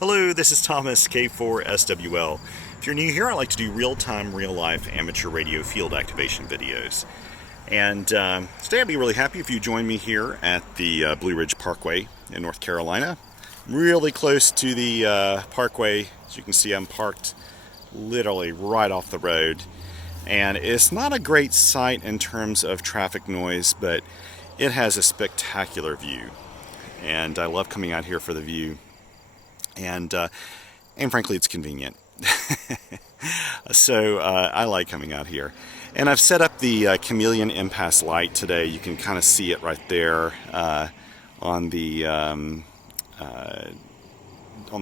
Hello, this is Thomas, K4SWL. If you're new here, I like to do real-time, real-life amateur radio field activation videos. And today I'd be really happy if you join me here at the Blue Ridge Parkway in North Carolina. I'm really close to the parkway. As you can see, I'm parked literally right off the road. And it's not a great sight in terms of traffic noise, but it has a spectacular view. And I love coming out here for the view. And frankly, it's convenient. So I like coming out here. And I've set up the chameleon impasse light today. You can kind of see it right there on the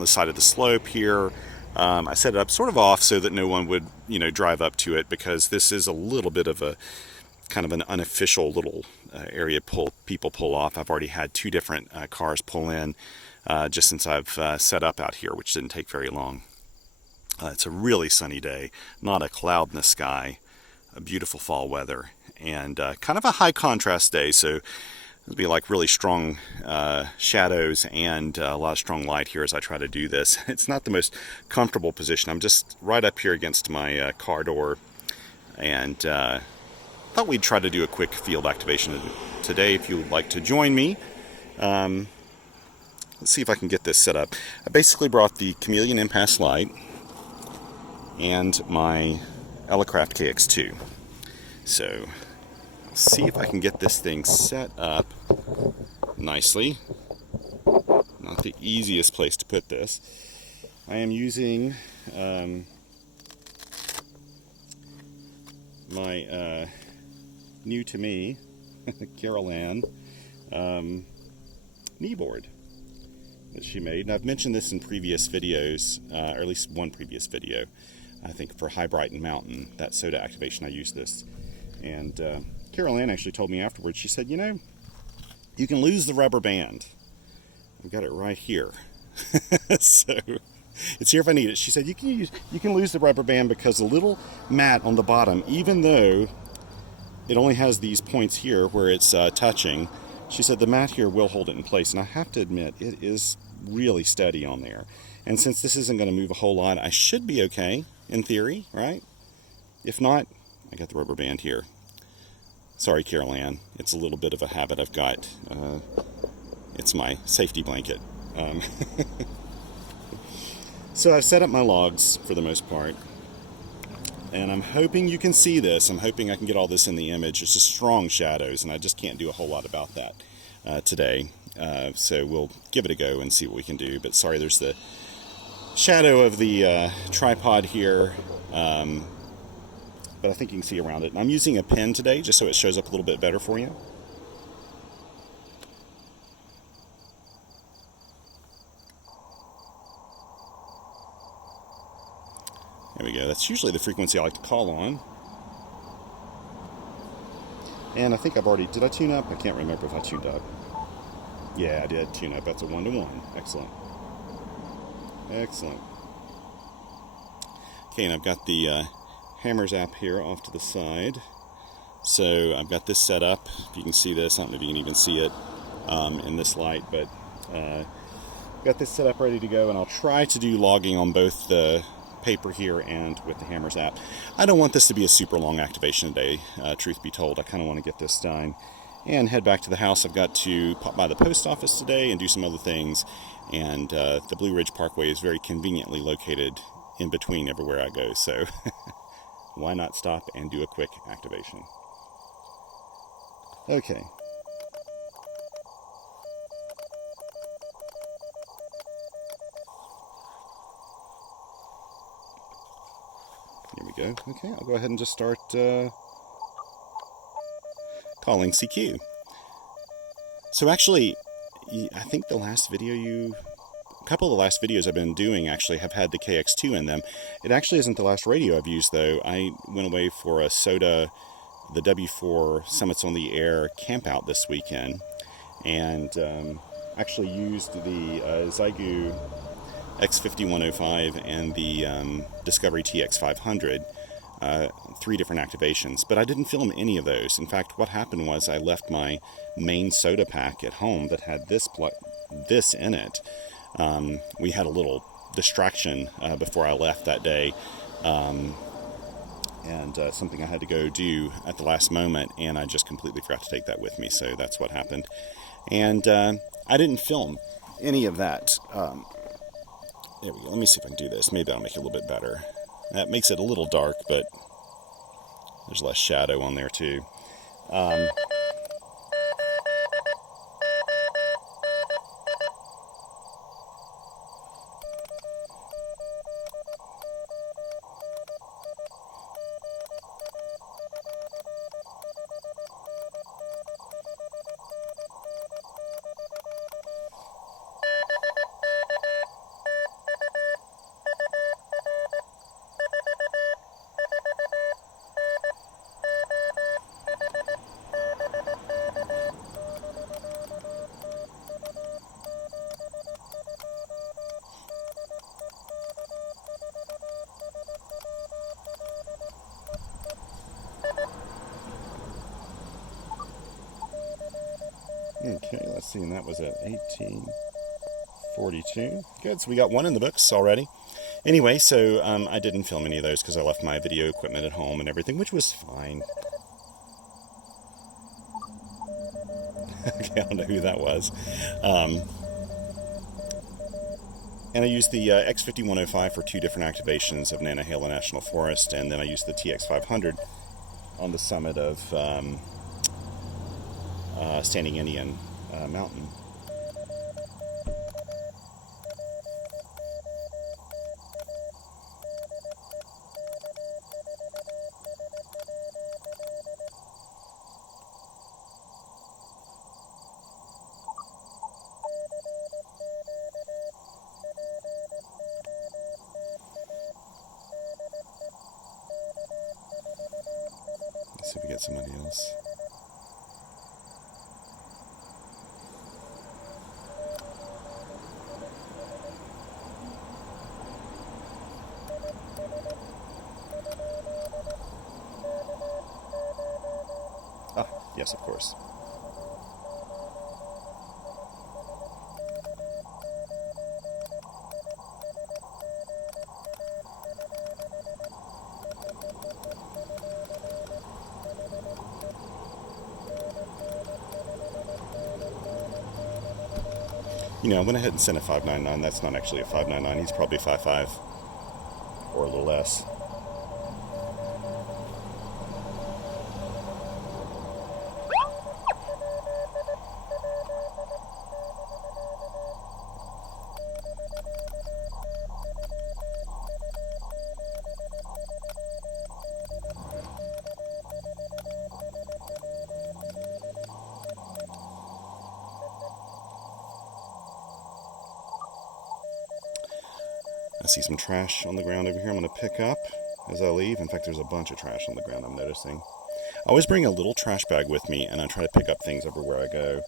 side of the slope here. I set it up sort of off so that no one would, drive up to it, because this is a little bit of a kind of an unofficial little area people pull off. I've already had two different cars pull in just since I've set up out here, which didn't take very long. It's a really sunny day, not a cloud in the sky, a beautiful fall weather, and kind of a high contrast day, so it'll be like really strong shadows and a lot of strong light here as I try to do this. It's not the most comfortable position. I'm just right up here against my car door, and thought we'd try to do a quick field activation today. If you would like to join me, let's see if I can get this set up. I basically brought the chameleon impasse light and my Elecraft KX2. So let's see if I can get this thing set up nicely. Not the easiest place to put this. I am using my new to me Carol Ann knee board that she made. And I've mentioned this in previous videos, or at least one previous video. I think for High Brighton Mountain, that SOTA activation, I used this. And Carol Ann actually told me afterwards, she said, you can lose the rubber band. I've got it right here. So it's here if I need it. She said, you can lose the rubber band because the little mat on the bottom, even though it only has these points here where it's touching, she said the mat here will hold it in place. And I have to admit, it is really steady on there. And since this isn't going to move a whole lot, I should be okay, in theory, right? If not, I got the rubber band here. Sorry, Carol Ann. It's a little bit of a habit I've got. It's my safety blanket. So I've set up my logs for the most part. And I'm hoping you can see this. I'm hoping I can get all this in the image. It's just strong shadows, and I just can't do a whole lot about that today. So we'll give it a go and see what we can do. But sorry, there's the shadow of the tripod here. But I think you can see around it. And I'm using a pen today just so it shows up a little bit better for you. There we go. That's usually the frequency I like to call on. And I think I've already... Did I tune up? I can't remember if I tuned up. Yeah, I did tune up. That's a 1-to-1. Excellent. Excellent. Okay, and I've got the Hammers app here off to the side. So I've got this set up. If you can see this, I don't know if you can even see it in this light, but got this set up ready to go, and I'll try to do logging on both the paper here and with the Hammers app. I don't want this to be a super long activation today, truth be told. I kind of want to get this done and head back to the house. I've got to pop by the post office today and do some other things, and the Blue Ridge Parkway is very conveniently located in between everywhere I go, so why not stop and do a quick activation? Okay. Here we go. Okay, I'll go ahead and just start calling CQ. So actually, I think the last video a couple of the last videos I've been doing actually have had the KX2 in them. It actually isn't the last radio I've used, though. I went away for a SOTA, the W4 Summits on the Air campout this weekend, and actually used the Xiegu X5105 and the Discovery TX500, 3 different activations, but I didn't film any of those. In fact, what happened was I left my main SOTA pack at home that had this in it We had a little distraction before I left that day, and something I had to go do at the last moment, and I just completely forgot to take that with me, so that's what happened. And I didn't film any of that. There we go. Let me see if I can do this. Maybe I'll make it a little bit better. That makes it a little dark, but there's less shadow on there too. Okay, let's see, and that was at 1842. Good, so we got one in the books already. Anyway, so I didn't film any of those because I left my video equipment at home and everything, which was fine. Okay, I don't know who that was. And I used the X5105 for 2 different activations of Nantahala National Forest, and then I used the TX500 on the summit of Standing Indian Mountain. Let's see if we get somebody else. Ah, yes, of course. You know, I went ahead and sent a 599. That's not actually a 599. He's probably 5'5", or a little less. I see some trash on the ground over here I'm going to pick up as I leave. In fact, there's a bunch of trash on the ground I'm noticing. I always bring a little trash bag with me, and I try to pick up things everywhere I go.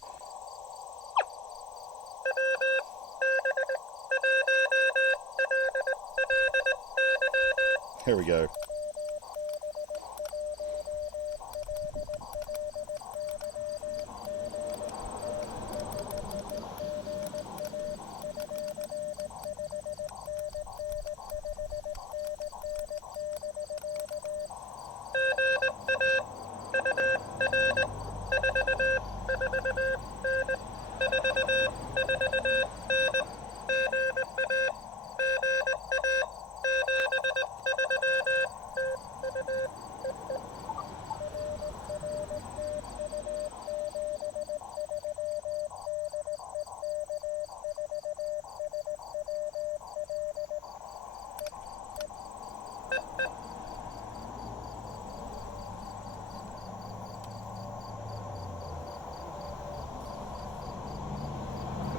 Here we go.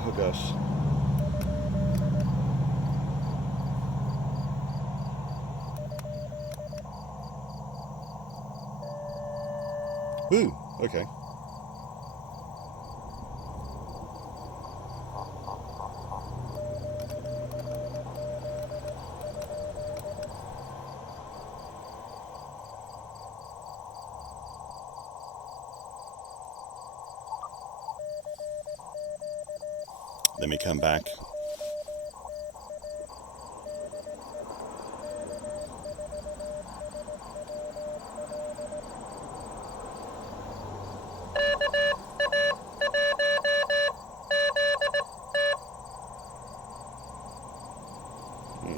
Oh gosh. Ooh, okay. Let me come back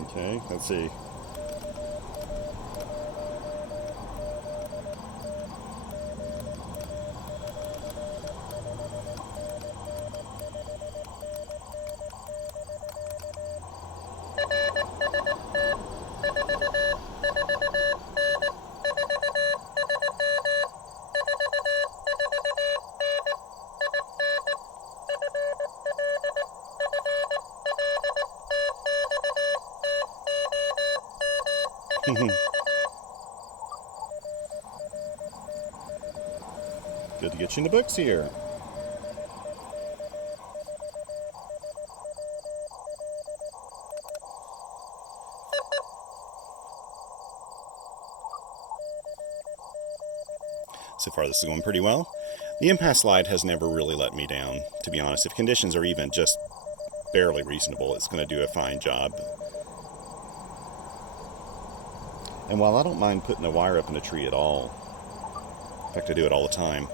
Okay, let's see. Good to get you in the books here. So far this is going pretty well. The impasse slide has never really let me down, to be honest. If conditions are even just barely reasonable, it's going to do a fine job. And while I don't mind putting a wire up in a tree at all, in fact I do it all the time,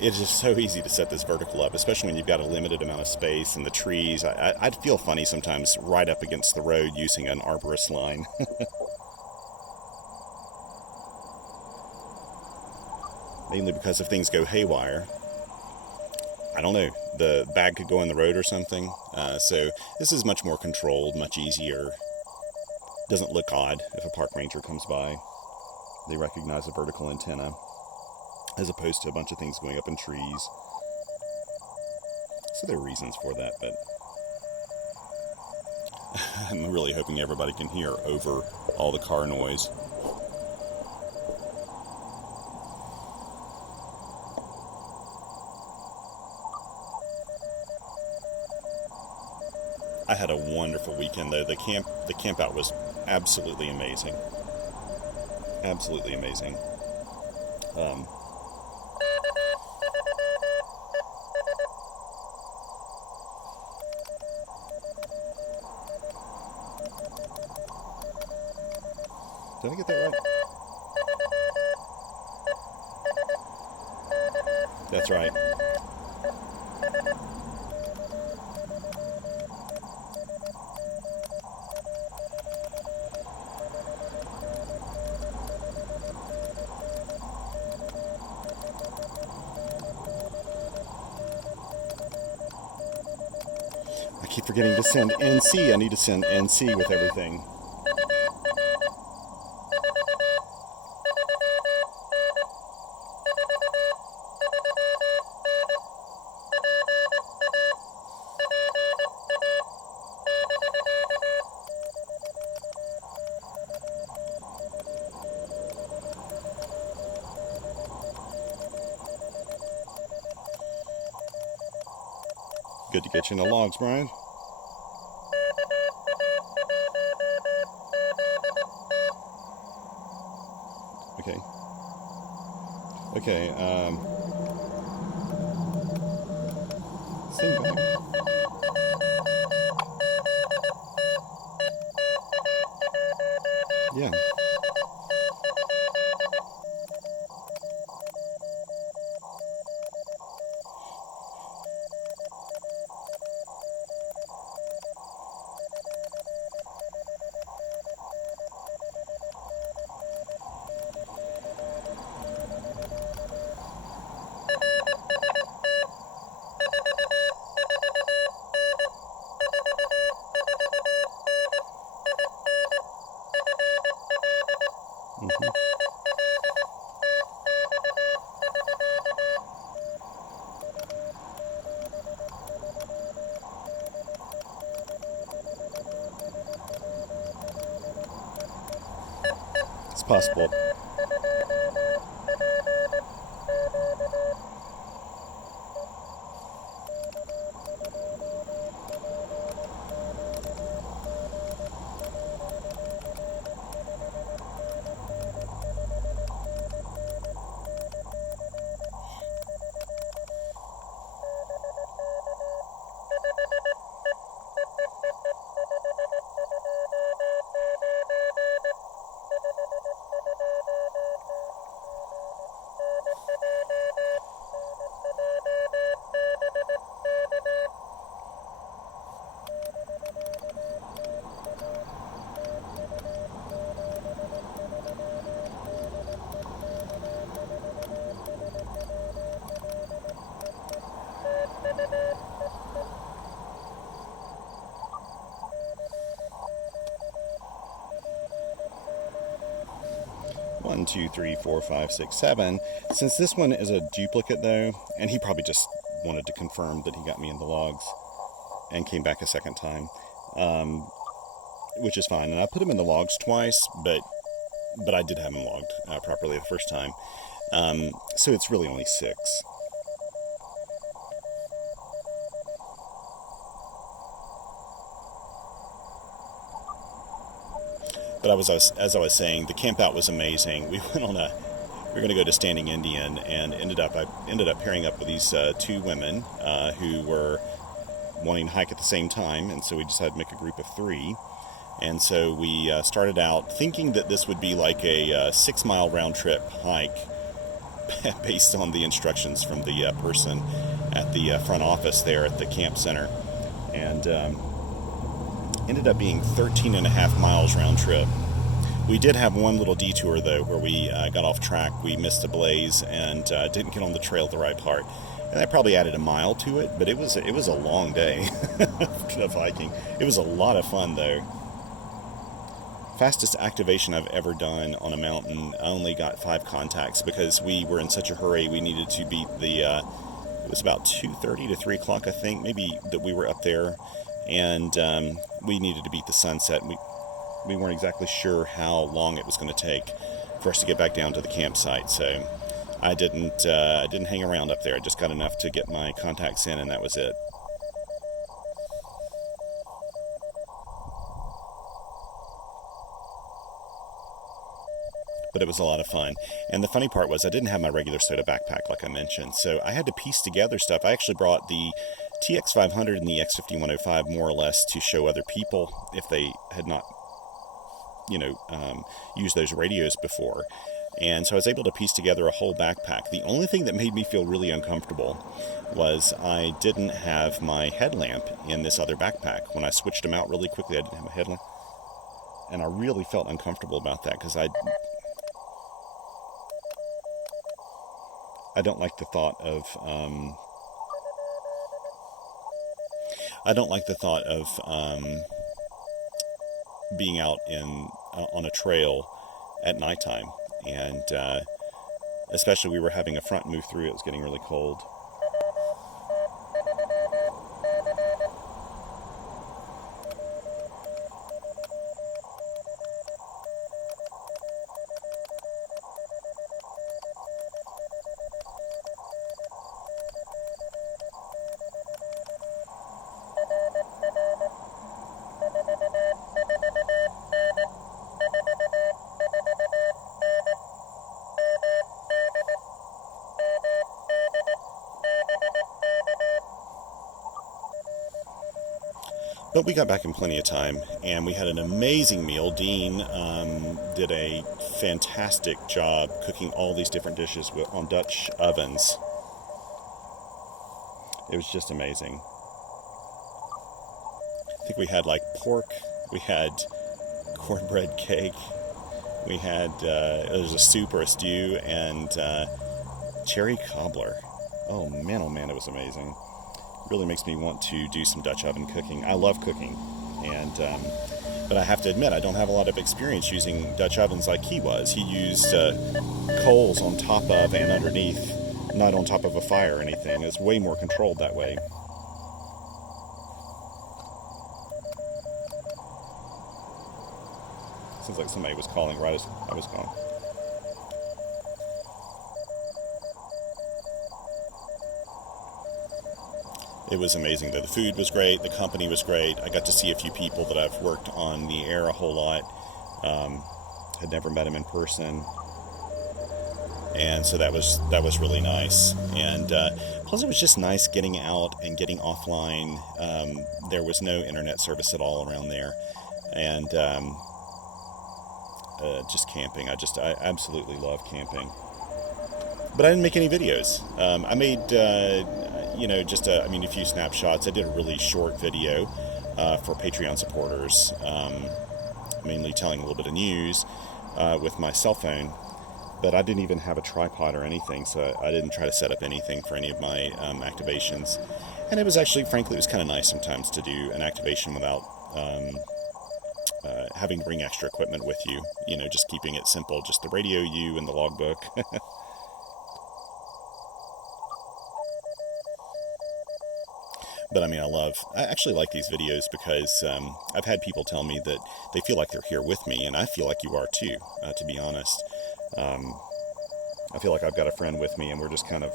it's just so easy to set this vertical up, especially when you've got a limited amount of space and the trees. I'd feel funny sometimes right up against the road using an arborist line. Mainly because if things go haywire, I don't know, the bag could go in the road or something. So this is much more controlled, much easier. Doesn't look odd if a park ranger comes by. They recognize a vertical antenna as opposed to a bunch of things going up in trees. So there are reasons for that, but I'm really hoping everybody can hear over all the car noise. I had a wonderful weekend though. The campout was absolutely amazing. Absolutely amazing. Did I get that right? That's right. I keep forgetting to send NC. I need to send NC with everything. Good to get you in the logs, Brian. Okay. Okay, stand by. Yeah. It's possible. 1, 2, 3, 4, 5, 6, 7. Since this one is a duplicate though, and he probably just wanted to confirm that he got me in the logs and came back a second time, which is fine. And I put him in the logs twice, but I did have him logged properly the first time. So it's really only 6. But as I was saying, the campout was amazing. We were going to go to Standing Indian, and I ended up pairing up with these 2 women who were wanting to hike at the same time, and so we decided to make a group of 3. And so we started out thinking that this would be like a 6-mile round trip hike based on the instructions from the person at the front office there at the camp center, and ended up being 13 and a half miles round trip. We did have one little detour though where we got off track. We missed a blaze and didn't get on the trail at the right part, and that probably added a mile to it, but it was a long day of hiking. It was a lot of fun though. Fastest activation I've ever done on a mountain. I only got 5 contacts because we were in such a hurry. We needed to beat the it was about 2:30 to 3 o'clock, I think, maybe, that we were up there, and we needed to beat the sunset. We weren't exactly sure how long it was going to take for us to get back down to the campsite, so I didn't hang around up there. I just got enough to get my contacts in, and that was it. But it was a lot of fun. And the funny part was I didn't have my regular SOTA backpack like I mentioned, so I had to piece together stuff. I actually brought the TX500 and the X5105 more or less to show other people if they had not, used those radios before. And so I was able to piece together a whole backpack. The only thing that made me feel really uncomfortable was I didn't have my headlamp in this other backpack. When I switched them out really quickly, I didn't have a headlamp. And I really felt uncomfortable about that because I don't like the thought of being out on a trail at nighttime, and especially we were having a front move through. It was getting really cold. But we got back in plenty of time, and we had an amazing meal. Dean did a fantastic job cooking all these different dishes on Dutch ovens. It was just amazing. I think we had like pork, we had cornbread cake, we had there was a soup or a stew, and cherry cobbler. Oh man, it was amazing. Really makes me want to do some Dutch oven cooking. I love cooking, and but I have to admit I don't have a lot of experience using Dutch ovens like he was. He used coals on top of and underneath, not on top of a fire or anything. It's way more controlled that way. Sounds like somebody was calling right as I was calling. It was amazing though. The food was great. The company was great. I got to see a few people that I've worked on the air a whole lot. Had never met them in person, and so that was really nice. And plus, it was just nice getting out and getting offline. There was no internet service at all around there, and just camping. I absolutely love camping. But I didn't make any videos. I made just a few snapshots. I did a really short video for Patreon supporters, mainly telling a little bit of news with my cell phone, but I didn't even have a tripod or anything, so I didn't try to set up anything for any of my activations. And it was actually, frankly, it was kind of nice sometimes to do an activation without having to bring extra equipment with you, just keeping it simple, just the radio, you, and the logbook. But I mean, I actually like these videos because I've had people tell me that they feel like they're here with me, and I feel like you are too, to be honest. I feel like I've got a friend with me, and we're just kind of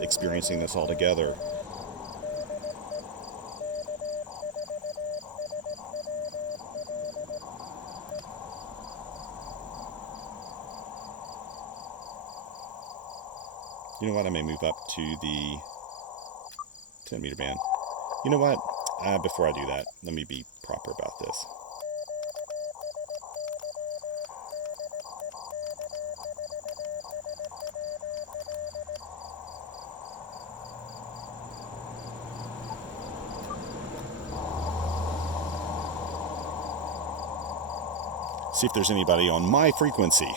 experiencing this all together. You know what? I may move up to the 10-meter band. You know what? Before I do that, let me be proper about this. See if there's anybody on my frequency.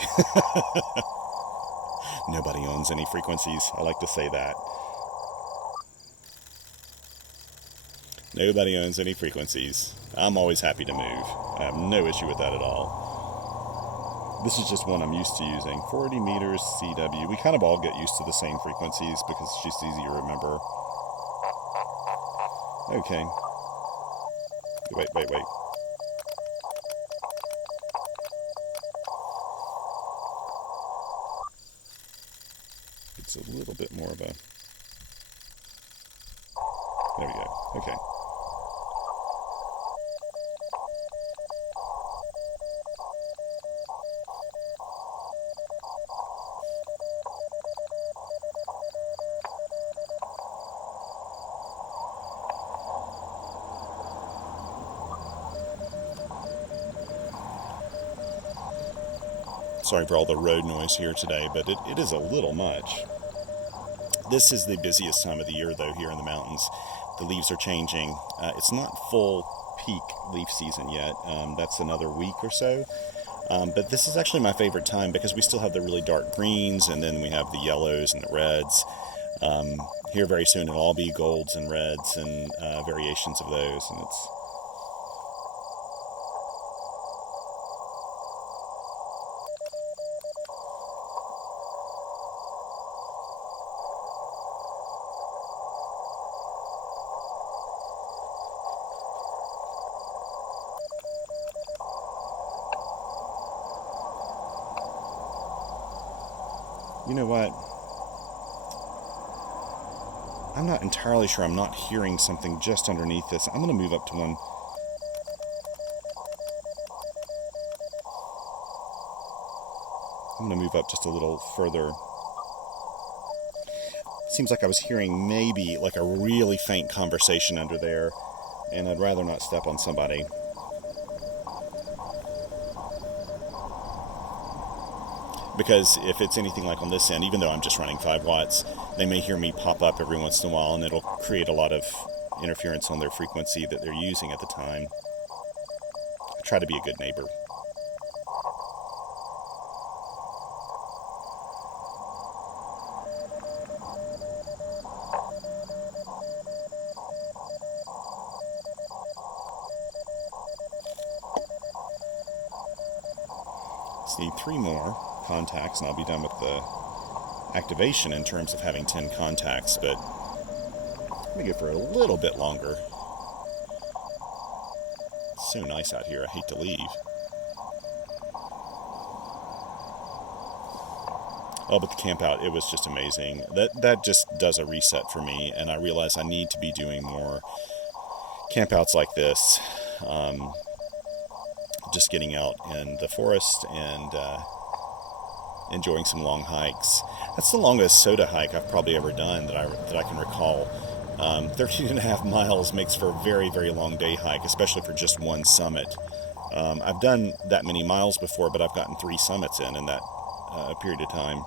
Nobody owns any frequencies. I like to say that. Nobody owns any frequencies. I'm always happy to move. I have no issue with that at all. This is just one I'm used to using. 40 meters CW. We kind of all get used to the same frequencies because it's just easy to remember. Okay. Wait. It's a little bit more of a... There we go. Okay. Sorry for all the road noise here today, but it is a little much. This is the busiest time of the year, though, here in the mountains. The leaves are changing. It's not full peak leaf season yet. That's another week or so. But this is actually my favorite time because we still have the really dark greens, and then we have the yellows and the reds. Here very soon it'll all be golds and reds and variations of those, and it's... You know what? I'm not entirely sure. I'm not hearing something just underneath this. I'm going to move up to one. I'm going to move up just a little further. Seems like I was hearing maybe like a really faint conversation under there, and I'd rather not step on somebody. Because if it's anything like on this end, even though I'm just running 5 watts, they may hear me pop up every once in a while, and it'll create a lot of interference on their frequency that they're using at the time. I try to be a good neighbor. Just need 3 more contacts and I'll be done with the activation in terms of having 10 contacts, but let me go for a little bit longer. It's so nice out here, I hate to leave. Oh, but the camp out, it was just amazing. That just does a reset for me, and I realize I need to be doing more campouts like this. Just getting out in the forest and enjoying some long hikes. That's the longest SOTA hike I've probably ever done that I can recall. 13.5 miles makes for a very, very long day hike, especially for just one summit. I've done that many miles before, but I've gotten 3 summits in that period of time.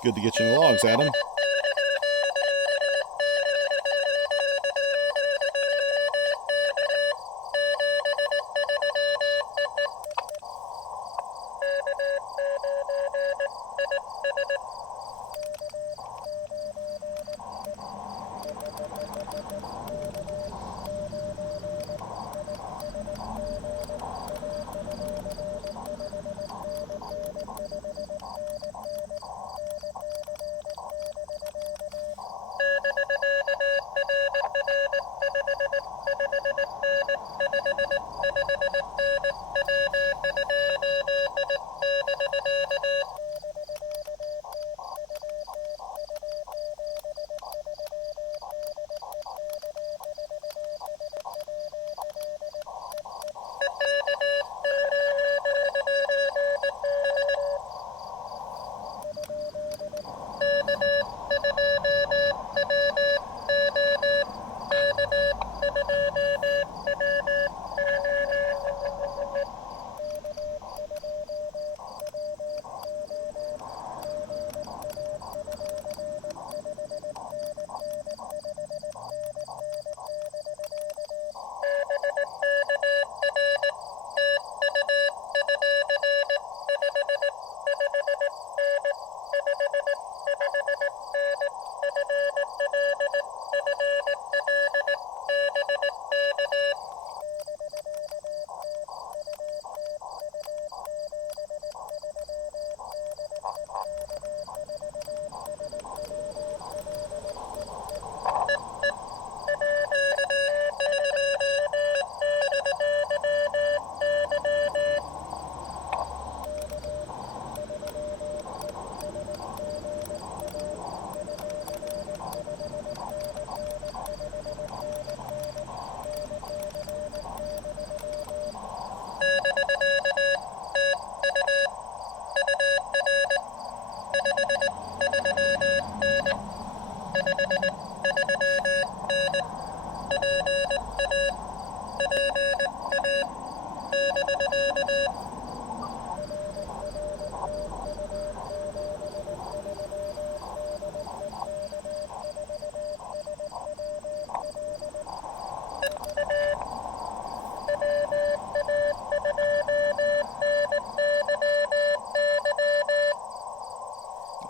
Good to get you in the logs, Adam.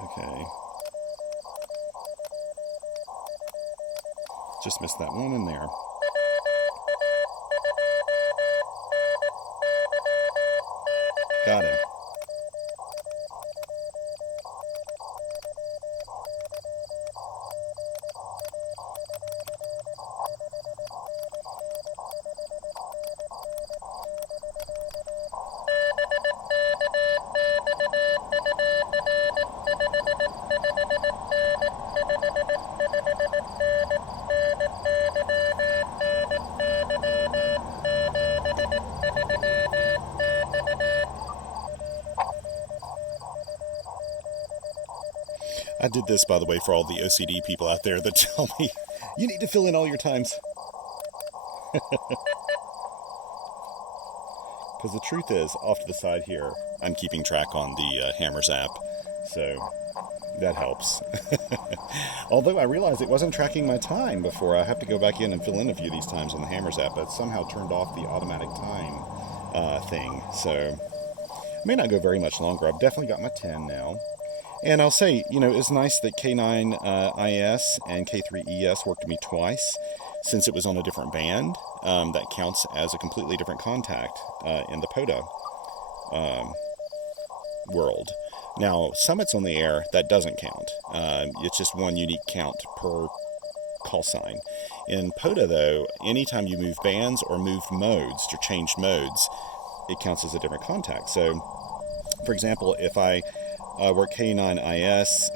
Okay. Just missed that one in there. Got him. I did this, by the way, for all the OCD people out there that tell me, you need to fill in all your times. Because the truth is, off to the side here, I'm keeping track on the Hammers app, so that helps. Although I realized it wasn't tracking my time before. I have to go back in and fill in a few of these times on the Hammers app, but somehow turned off the automatic time thing, so I may not go very much longer. I've definitely got my 10 now. And I'll say, you know, it's nice that K9IS and K3ES worked with me twice, since it was on a different band. That counts as a completely different contact in the POTA world. Now, Summit's on the air, that doesn't count. It's just one unique count per call sign. In POTA, though, anytime you move bands or move modes, or changed modes, it counts as a different contact. So, for example, if I work K9IS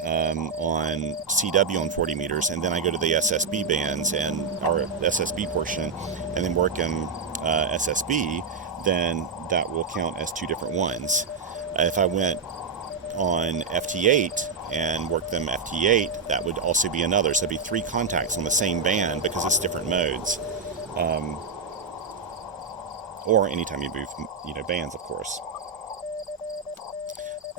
on CW on 40 meters, and then I go to the SSB bands and our SSB portion, and then work in SSB, then that will count as two different ones. If I went on FT8 and worked them FT8, that would also be another. So it'd be three contacts on the same band because it's different modes. Or anytime you move, bands, of course.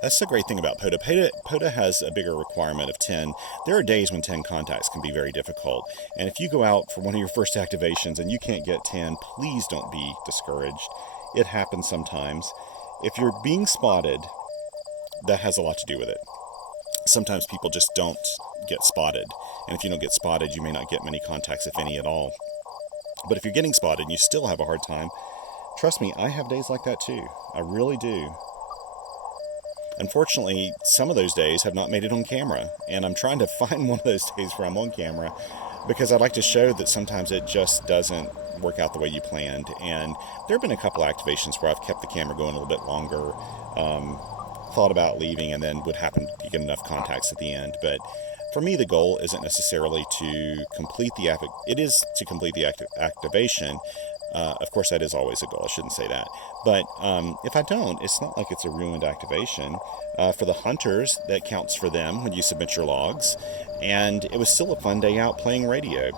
That's the great thing about POTA. POTA has a bigger requirement of 10. There are days when 10 contacts can be very difficult. And if you go out for one of your first activations and you can't get 10, please don't be discouraged. It happens sometimes. If you're being spotted, that has a lot to do with it. Sometimes people just don't get spotted. And if you don't get spotted, you may not get many contacts, if any at all. But if you're getting spotted and you still have a hard time, trust me, I have days like that too. I really do. Unfortunately, some of those days have not made it on camera, and I'm trying to find one of those days where I'm on camera because I'd like to show that sometimes it just doesn't work out the way you planned. And there have been a couple activations where I've kept the camera going a little bit longer, thought about leaving, and then would happen to get enough contacts at the end. But for me, the goal isn't necessarily to complete the activation. Of course, that is always a goal. I shouldn't say that. But if I don't, it's not like it's a ruined activation. For the hunters, that counts for them when you submit your logs. And it was still a fun day out playing radio.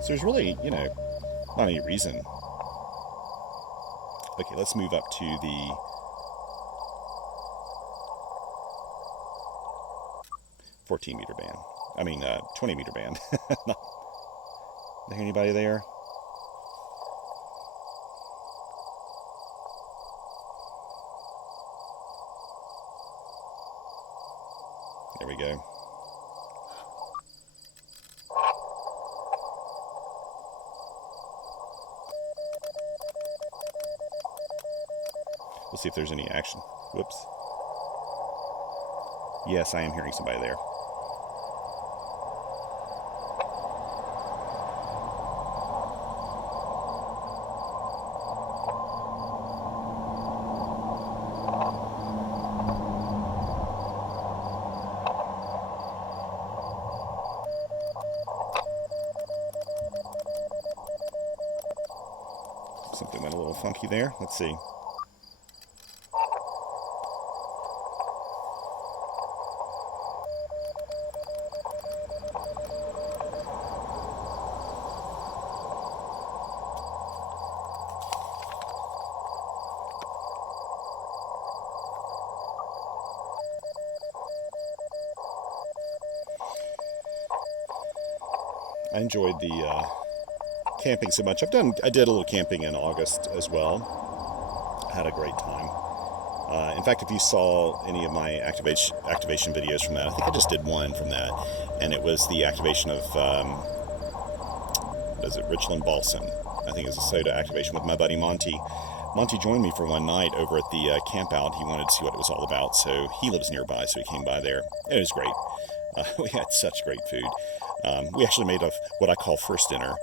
So there's really, not any reason. Okay, let's move up to the 14-meter band. 20-meter band. Is there anybody there? There we go. We'll see if there's any action. Whoops. Yes, I am hearing somebody there. Something went a little funky there. Let's see. I enjoyed the camping so much. I did a little camping in August as well. Had a great time. In fact, if you saw any of my activation videos from that, I think I just did one from that, and it was the activation of Richland Balsam. I think it was a SOTA activation with my buddy Monty. Monty joined me for one night over at the campout. He wanted to see what it was all about, so he lives nearby, so he came by there. It was great. We had such great food. We actually made what I call first dinner.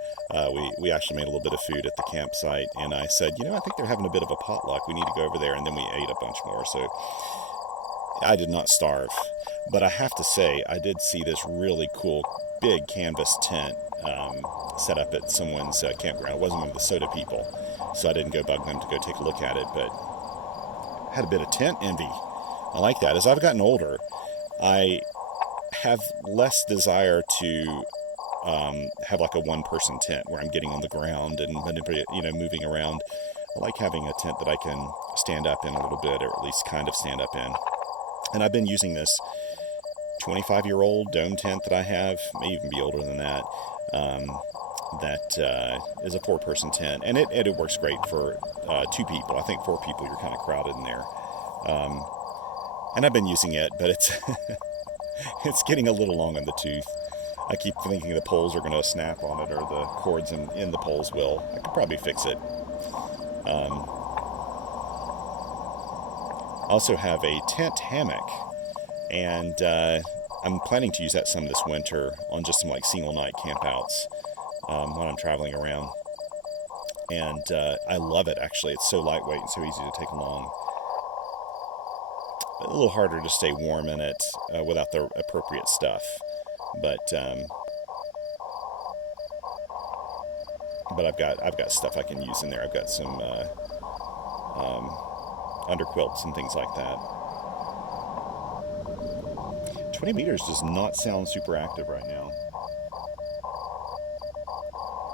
We actually made a little bit of food at the campsite, and I said, I think they're having a bit of a potluck. We need to go over there, and then we ate a bunch more. So I did not starve. But I have to say, I did see this really cool big canvas tent set up at someone's campground. It wasn't one of the SOTA people, so I didn't go bug them to go take a look at it, but had a bit of tent envy. I like that. As I've gotten older, I have less desire to have like a one-person tent where I'm getting on the ground and moving around. I like having a tent that I can stand up in a little bit, or at least kind of stand up in. And I've been using this 25-year-old dome tent that I have, may even be older than that. That is a 4-person tent, and it works great for 2 people. I think 4 people, you're kind of crowded in there. And I've been using it, but it's it's getting a little long in the tooth. I keep thinking the poles are going to snap on it, or the cords in the poles will. I could probably fix it. I also have a tent hammock, and I'm planning to use that some this winter on just some like single night campouts when I'm traveling around. And I love it, actually. It's so lightweight and so easy to take along. A little harder to stay warm in it without the appropriate stuff, but I've got stuff I can use in there. I've got some underquilts and things like that. 20 meters does not sound super active right now.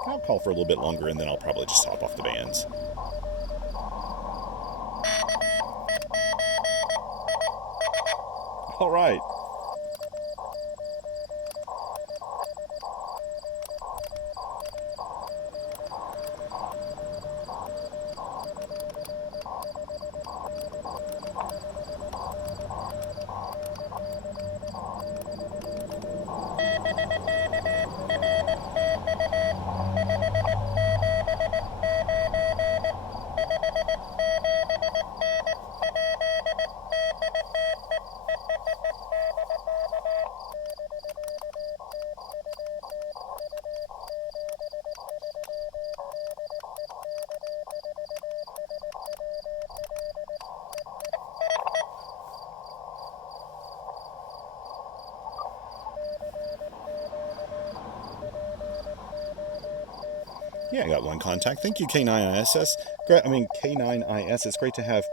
I'll call for a little bit longer, and then I'll probably just hop off the bands. All right. Yeah, I got one contact. Thank you, K9IS. K9IS. It's great to have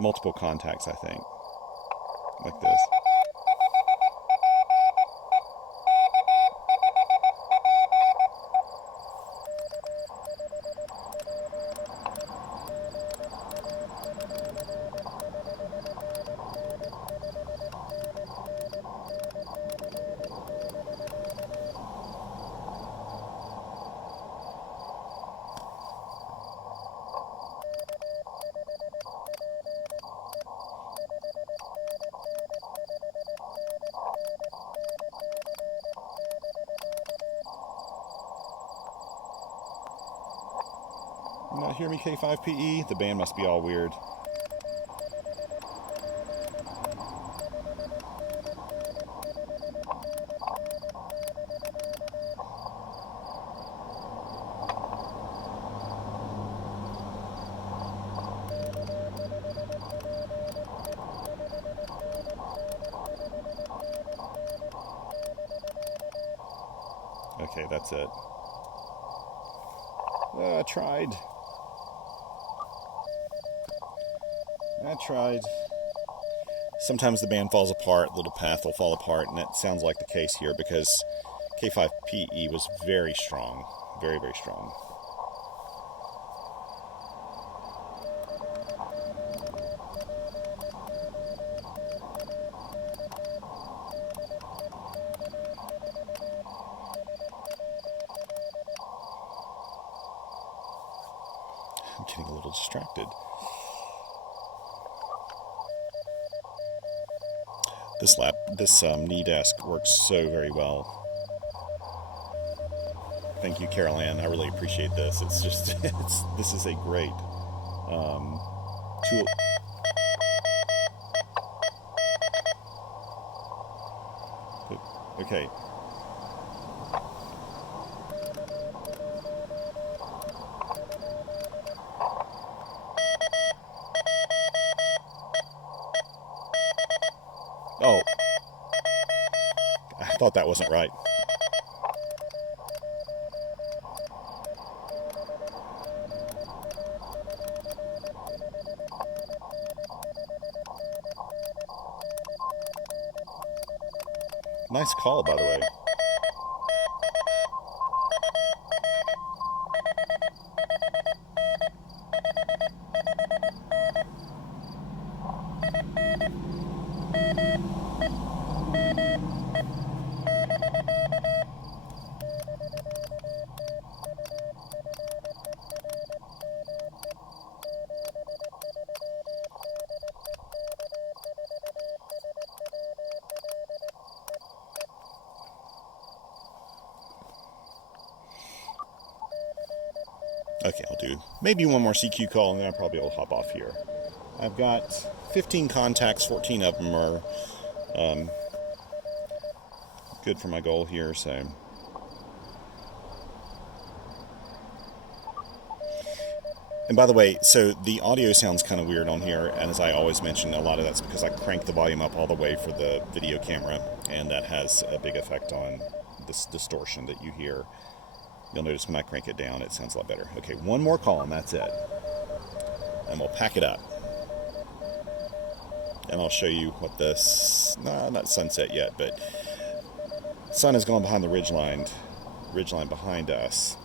multiple contacts, I think, like this. You not hear me, K5PE? The band must be all weird. Okay, that's it. I tried. Sometimes the band falls apart, the little path will fall apart, and that sounds like the case here because K5PE was very strong. Very, very strong. I'm getting a little distracted. This knee desk works so very well. Thank you, Carol Ann. I really appreciate this. It's just, this is a great tool. Okay. Oh, I thought that wasn't right. Nice call, by the way. Okay, I'll do maybe one more CQ call, and then I'll probably will hop off here. I've got 15 contacts, 14 of them are good for my goal here, so. And by the way, so the audio sounds kind of weird on here, and as I always mention, a lot of that's because I cranked the volume up all the way for the video camera, and that has a big effect on this distortion that you hear. You'll notice when I crank it down, it sounds a lot better. Okay, one more call and that's it. And we'll pack it up. And I'll show you what this, not sunset yet, but sun has gone behind the ridgeline behind us.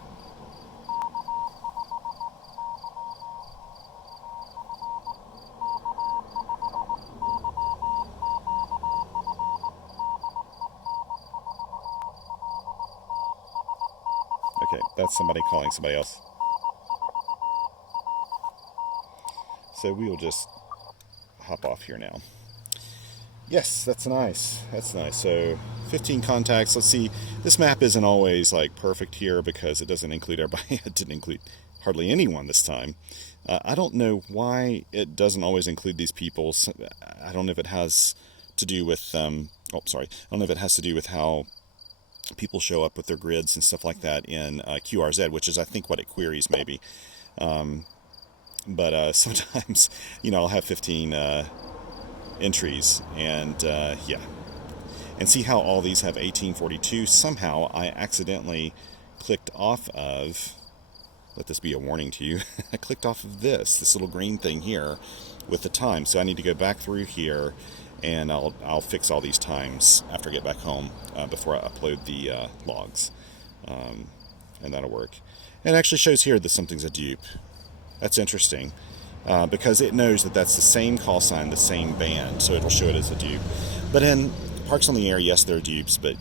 Okay, that's somebody calling somebody else. So we will just hop off here now. Yes, that's nice. That's nice. So 15 contacts. Let's see. This map isn't always like perfect here because it doesn't include everybody. It didn't include hardly anyone this time. I don't know why it doesn't always include these people. I don't know if it has to do with I don't know if it has to do with how people show up with their grids and stuff like that in QRZ, which is I think what it queries maybe. But sometimes, I'll have 15 entries, and yeah. And see how all these have 1842? Somehow I accidentally clicked off of, let this be a warning to you, I clicked off of this little green thing here with the time. So I need to go back through here, and I'll fix all these times after I get back home before I upload the logs. And that'll work. And it actually shows here that something's a dupe. That's interesting, because it knows that that's the same call sign, the same band, so it'll show it as a dupe. But in Parks on the Air, yes, they're dupes, but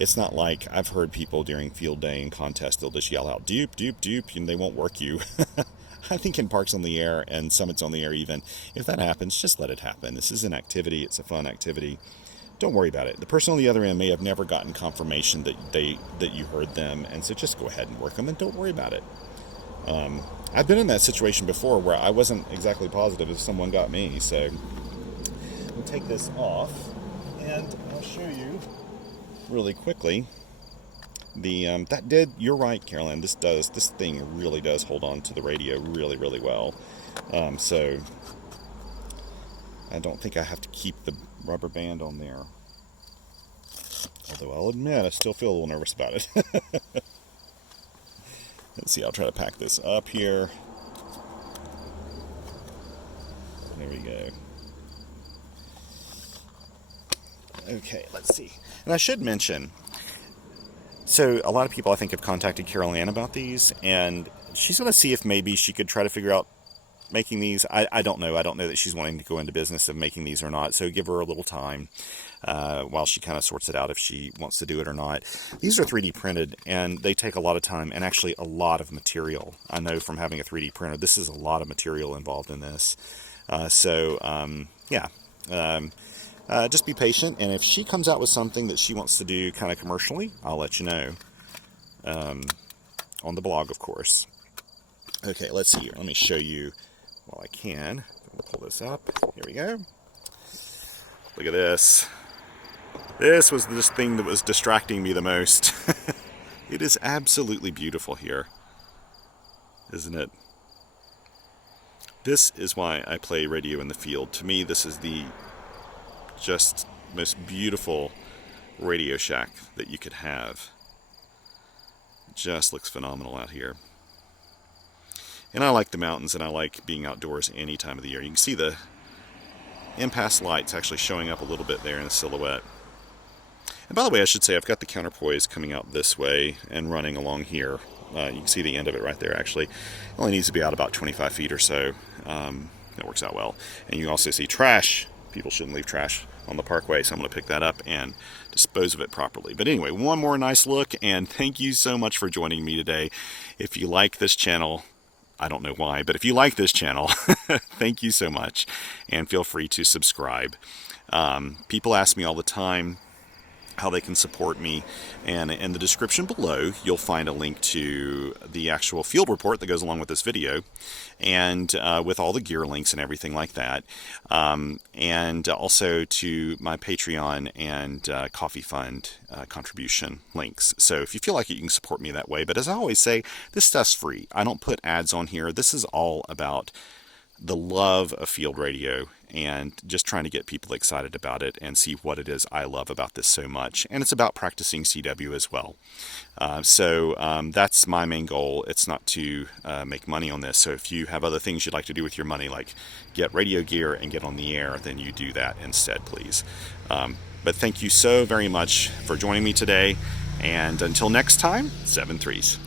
it's not like I've heard people during field day and contest, they'll just yell out, dupe, dupe, dupe, and they won't work you. I think in Parks on the Air and Summits on the Air even, if that happens, just let it happen. This is an activity. It's a fun activity. Don't worry about it. The person on the other end may have never gotten confirmation that you heard them, and so just go ahead and work them, and don't worry about it. I've been in that situation before where I wasn't exactly positive if someone got me, so we'll take this off, and I'll show you really quickly. You're right, Carolyn, this thing really does hold on to the radio really, really well. So I don't think I have to keep the rubber band on there. Although I'll admit, I still feel a little nervous about it. Let's see, I'll try to pack this up here. There we go. Okay, let's see. And I should mention, so a lot of people I think have contacted Carol Ann about these, and she's going to see if maybe she could try to figure out making these. I don't know. I don't know that she's wanting to go into business of making these or not, so give her a little time while she kind of sorts it out if she wants to do it or not. These are 3D printed, and they take a lot of time and actually a lot of material. I know from having a 3D printer, this is a lot of material involved in this. Just be patient, and if she comes out with something that she wants to do kind of commercially, I'll let you know on the blog, of course. Okay, let's see here. Let me show you while I can. I'm going to pull this up. Here we go. Look at this. This was this thing that was distracting me the most. It is absolutely beautiful here, isn't it? This is why I play radio in the field. To me, this is the just most beautiful Radio Shack that you could have. It just looks phenomenal out here. And I like the mountains, and I like being outdoors any time of the year. You can see the impasse lights actually showing up a little bit there in the silhouette. And by the way, I should say I've got the counterpoise coming out this way and running along here. You can see the end of it right there, actually. It only needs to be out about 25 feet or so. That works out well. And you also see trash. People shouldn't leave trash on the parkway, so I'm going to pick that up and dispose of it properly. But anyway, one more nice look, and thank you so much for joining me today. If you like this channel, I don't know why, but if you like this channel, thank you so much, and feel free to subscribe. People ask me all the time how they can support me, and in the description below you'll find a link to the actual field report that goes along with this video, and with all the gear links and everything like that, and also to my Patreon and Coffee Fund contribution links. So if you feel like it, you can support me that way. But as I always say, this stuff's free. I don't put ads on here. This is all about the love of field radio and just trying to get people excited about it and see what it is I love about this so much. And it's about practicing CW as well. So that's my main goal. It's not to make money on this. So if you have other things you'd like to do with your money, like get radio gear and get on the air, then you do that instead, please. But thank you so very much for joining me today. And until next time, 7 3s.